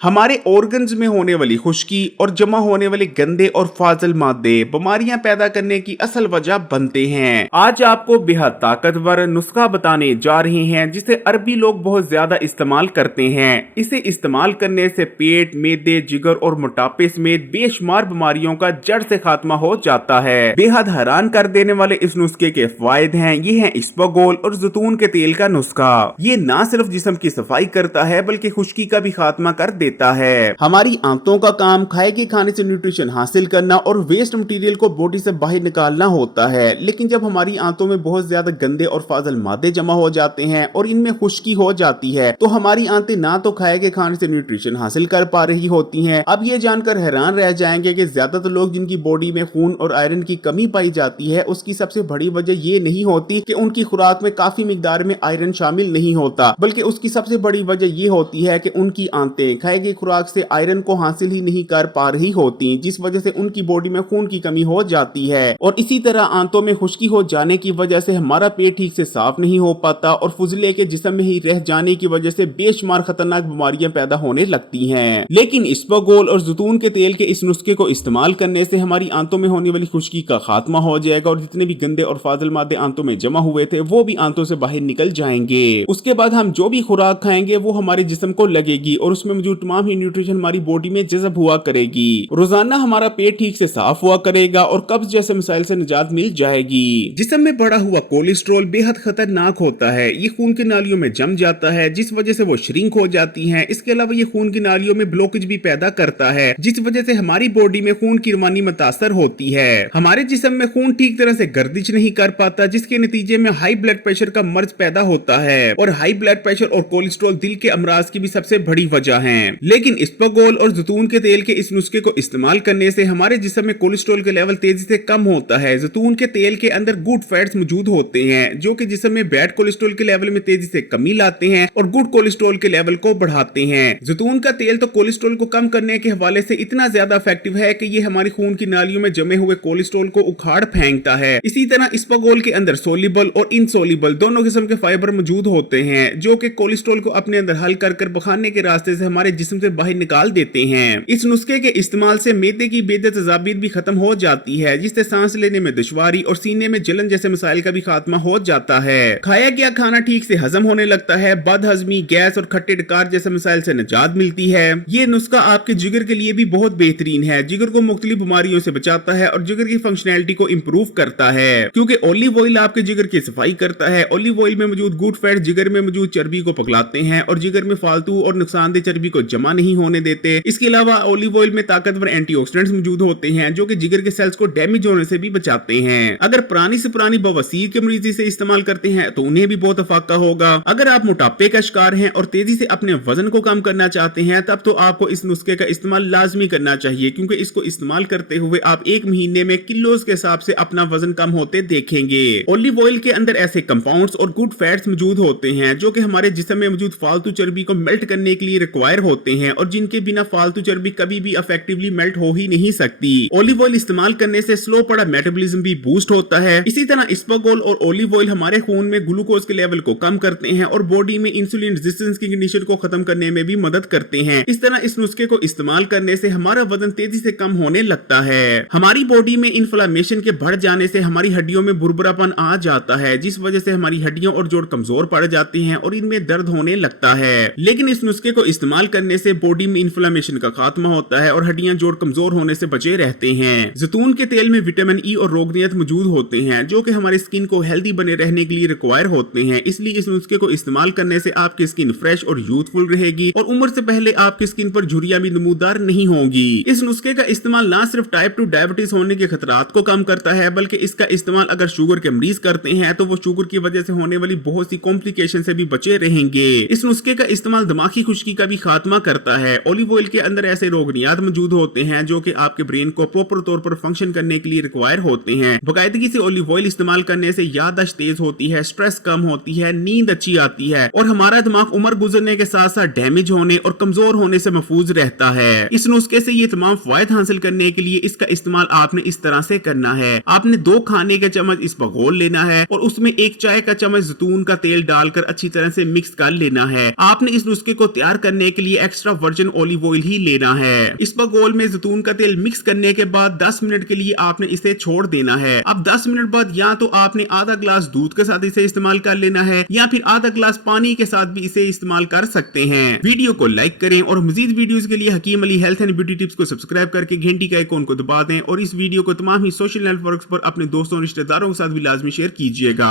हमारे ऑर्गन्स में होने वाली खुश्की और जमा होने वाले गंदे और फाजिल मादे बीमारियां पैदा करने की असल वजह बनते हैं। आज आपको बेहद ताकतवर नुस्खा बताने जा रहे हैं जिसे अरबी लोग बहुत ज्यादा इस्तेमाल करते हैं। इसे इस्तेमाल करने से पेट, मैदे, जिगर और मोटापे समेत बेशुमार बीमारियों का जड़ से खात्मा हो जाता है। बेहद हैरान कर देने वाले इस नुस्खे के फायदे हैं। ये है इसबगोल और जैतून के तेल का नुस्खा। ये न सिर्फ जिस्म की सफाई करता है बल्कि खुश्की का भी खात्मा कर देता है। हमारी आंतों का काम खाए के खाने से न्यूट्रिशन हासिल करना और वेस्ट मटेरियल को बॉडी से बाहर निकालना होता है, लेकिन जब हमारी आंतों में बहुत ज्यादा गंदे और फाजिल मादे जमा हो जाते हैं और इनमें खुश्की हो जाती है तो हमारी आंतें ना तो खाए के खाने से न्यूट्रिशन हासिल कर पा रही होती हैं। अब ये जानकर हैरान रह जाएंगे कि ज्यादातर लोग जिनकी बॉडी में खून और आयरन की कमी पाई जाती है उसकी सबसे बड़ी वजह ये नहीं होती कि उनकी खुराक में काफी मिकदार में आयरन शामिल नहीं होता, बल्कि उसकी सबसे बड़ी वजह ये होती है कि उनकी आंतें खाए गई खुराक से आयरन को हासिल ही नहीं कर पा रही होती, जिस वजह से उनकी बॉडी में खून की कमी हो जाती है। और इसी तरह आंतों में खुश्की हो जाने की वजह से हमारा पेट ठीक से साफ नहीं हो पाता और फुजले के जिस्म में ही रह जाने की वजह से बेशुमार खतरनाक बीमारियां पैदा होने लगती हैं। लेकिन इसबगोल और जैतून के तेल के इस नुस्खे को इस्तेमाल करने से हमारी आंतों में होने वाली खुश्की का खात्मा हो जाएगा और जितने भी गंदे और फाजिल मादे आंतों में जमा हुए थे वो भी आंतों से बाहर निकल जाएंगे। उसके बाद हम जो भी खुराक खाएंगे वो हमारे जिस्म को लगेगी और उसमें मौजूद तमाम ही न्यूट्रिशन हमारी बॉडी में जज़ब हुआ करेगी। रोजाना हमारा पेट ठीक से साफ हुआ करेगा और कब्ज जैसे मसाइल से निजात मिल जाएगी। जिस्म में बढ़ा हुआ कोलेस्ट्रॉल बेहद खतरनाक होता है। ये खून की नालियों में जम जाता है जिस वजह से वो श्रिंक हो जाती हैं। इसके अलावा ये खून की नालियों में ब्लॉकेज भी पैदा करता है जिस वजह से हमारी बॉडी में खून की रवानी मुतासर होती है। हमारे जिस्म में खून ठीक तरह से गर्दिश नहीं कर पाता जिसके नतीजे में हाई ब्लड प्रेशर का मर्ज पैदा होता है और हाई ब्लड प्रेशर और कोलेस्ट्रॉल दिल के अमराज की भी सबसे बड़ी वजह है। लेकिन इसबगोल और जैतून के तेल के इस नुस्खे को इस्तेमाल करने से हमारे जिस्म में कोलेस्ट्रॉल के लेवल तेजी से कम होता है। जैतून के तेल के अंदर गुड फैट्स मौजूद होते हैं जो कि जिस्म में बैड कोलेस्ट्रॉल के लेवल में तेजी से कमी लाते हैं और गुड कोलेस्ट्रॉल के लेवल को बढ़ाते हैं। जैतून का तेल तो कोलेस्ट्रॉल को कम करने के हवाले से इतना ज्यादा इफेक्टिव है कि ये हमारी खून की नालियों में जमे हुए कोलेस्ट्रॉल को उखाड़ फेंकता है। इसी तरह इसबगोल के अंदर सोल्यूबल और इनसोल्यूबल दोनों किस्म के फाइबर मौजूद होते हैं जो कि कोलेस्ट्रॉल को अपने अंदर हल कर बखाने के रास्ते से हमारे जिस्म से बाहर निकाल देते हैं। इस नुस्खे के इस्तेमाल से मैदे की बेदतजाबीत भी खत्म हो जाती है जिससे सांस लेने में दुश्वारी और सीने में जलन जैसे मसाइल का भी खात्मा हो जाता है। खाया गया खाना ठीक से हजम होने लगता है, बदहजमी, गैस और खट्टे डकार जैसे मसाइल से निजात मिलती है। ये नुस्खा आपके जिगर के लिए भी बहुत बेहतरीन है। जिगर को मुख्तलिफ बीमारियों से बचाता है और जिगर की फंक्शनैलिटी को इम्प्रूव करता है क्योंकि ऑलिव ऑयल आपके जिगर की सफाई करता है। ऑलिव ऑयल में मौजूद गुड फैट जिगर में मौजूद चर्बी को पगलाते हैं और जिगर में फालतू और नुकसानदेह चर्बी को जमा नहीं होने देते। इसके अलावा ऑलिव ऑयल में ताकतवर एंटीऑक्सीडेंट्स मौजूद होते हैं जो कि जिगर के सेल्स को डैमेज होने से भी बचाते हैं। अगर पुरानी से पुरानी बवासीर के मरीज इसे इस्तेमाल करते हैं तो उन्हें भी बहुत फायदा होगा। अगर आप मोटापे का शिकार हैं और तेजी से अपने वजन को कम करना चाहते हैं तब तो आपको इस नुस्खे का इस्तेमाल लाजमी करना चाहिए क्योंकि इसको इस्तेमाल करते हुए आप एक महीने में किलोज के हिसाब से अपना वजन कम होते देखेंगे। ऑलिव ऑयल के अंदर ऐसे कंपाउंड्स और गुड फैट्स मौजूद होते हैं जो कि हमारे जिस्म में मौजूद फालतू चर्बी को मेल्ट करने के लिए रिक्वायर होते हैं और जिनके बिना फालतू चर्बी कभी भी इफेक्टिवली मेल्ट हो ही नहीं सकती। ऑलिव ऑयल इस्तेमाल करने से स्लो पड़ा मेटाबॉलिज्म भी बूस्ट होता है। इसी तरह इसबगोल और ऑलिव ऑयल हमारे खून में ग्लूकोज के लेवल को कम करते हैं और बॉडी में इंसुलिन रेजिस्टेंस की कंडीशन को खत्म करने में भी मदद करते हैं। इस तरह इस नुस्खे को इस्तेमाल करने से हमारा वजन तेजी से कम होने लगता है। हमारी बॉडी में इन्फ्लेमेशन के बढ़ जाने से हमारी हड्डियों में बुरबुरापन आ जाता है जिस वजह से हमारी हड्डियां और जोड़ कमजोर पड़ जाती हैं और इनमें दर्द होने लगता है। लेकिन इस नुस्खे को इस्तेमाल करने से बॉडी में इन्फ्लेमेशन का खात्मा होता है और हड्डियां जोड़ कमजोर होने से बचे रहते हैं। जैतून के तेल में विटामिन ई और रोगनियत मौजूद होते हैं जो कि हमारी स्किन को हेल्दी बने रहने के लिए रिक्वायर होते हैं। इसलिए इस नुस्खे को इस्तेमाल करने से आपकी स्किन फ्रेश और यूथफुल रहेगी और उम्र से पहले आपकी स्किन पर झुर्रियां भी नमूदार नहीं होंगी। इस नुस्खे का इस्तेमाल ना सिर्फ टाइप 2 डायबिटीज होने के खतरात को कम करता है बल्कि इसका इस्तेमाल अगर शुगर के मरीज करते हैं तो वो शुगर की वजह से होने वाली बहुत सी कॉम्प्लिकेशन से भी बचे रहेंगे। इस नुस्खे का इस्तेमाल दिमागी खुश्की का भी खात्मा करता है। ऑलिव ऑयल के अंदर ऐसे रोगनियात मौजूद होते हैं जो कि आपके ब्रेन को प्रॉपर तौर पर फंक्शन करने के लिए रिक्वायर होते हैं। बाकायदगी से ऑलिव ऑयल इस्तेमाल करने से याददाश्त तेज होती है, स्ट्रेस कम होती है, नींद अच्छी आती है और हमारा दिमाग उम्र गुजरने के साथ साथ डैमेज होने और कमजोर होने से महफूज रहता है। इस नुस्खे से ये तमाम फायदे हासिल करने के लिए इसका इस्तेमाल आपने इस तरह से करना है। आपने 2 खाने के चम्मच इसबगोल लेना है और उसमें 1 चाय का चम्मच जैतून का तेल डालकर अच्छी तरह से मिक्स कर लेना है। आपने इस नुस्खे को तैयार करने के लिए एक्स्ट्रा वर्जिन ऑलिव ऑयल ही लेना है। इस बगोल में जैतून का तेल मिक्स करने के बाद 10 मिनट के लिए आपने इसे छोड़ देना है। अब 10 मिनट बाद या तो आपने आधा ग्लास दूध के साथ इसे इस्तेमाल कर लेना है या फिर आधा ग्लास पानी के साथ भी इसे इस्तेमाल कर सकते हैं। वीडियो को लाइक करें और मजीद वीडियोस के लिए Hakim Ali health and beauty tips को सब्सक्राइब करके घंटी के आइकॉन को दबा दें और इस वीडियो को तमाम ही सोशल नेटवर्क्स पर अपने दोस्तों रिश्तेदारों के साथ भी लाजमी शेयर कीजिएगा।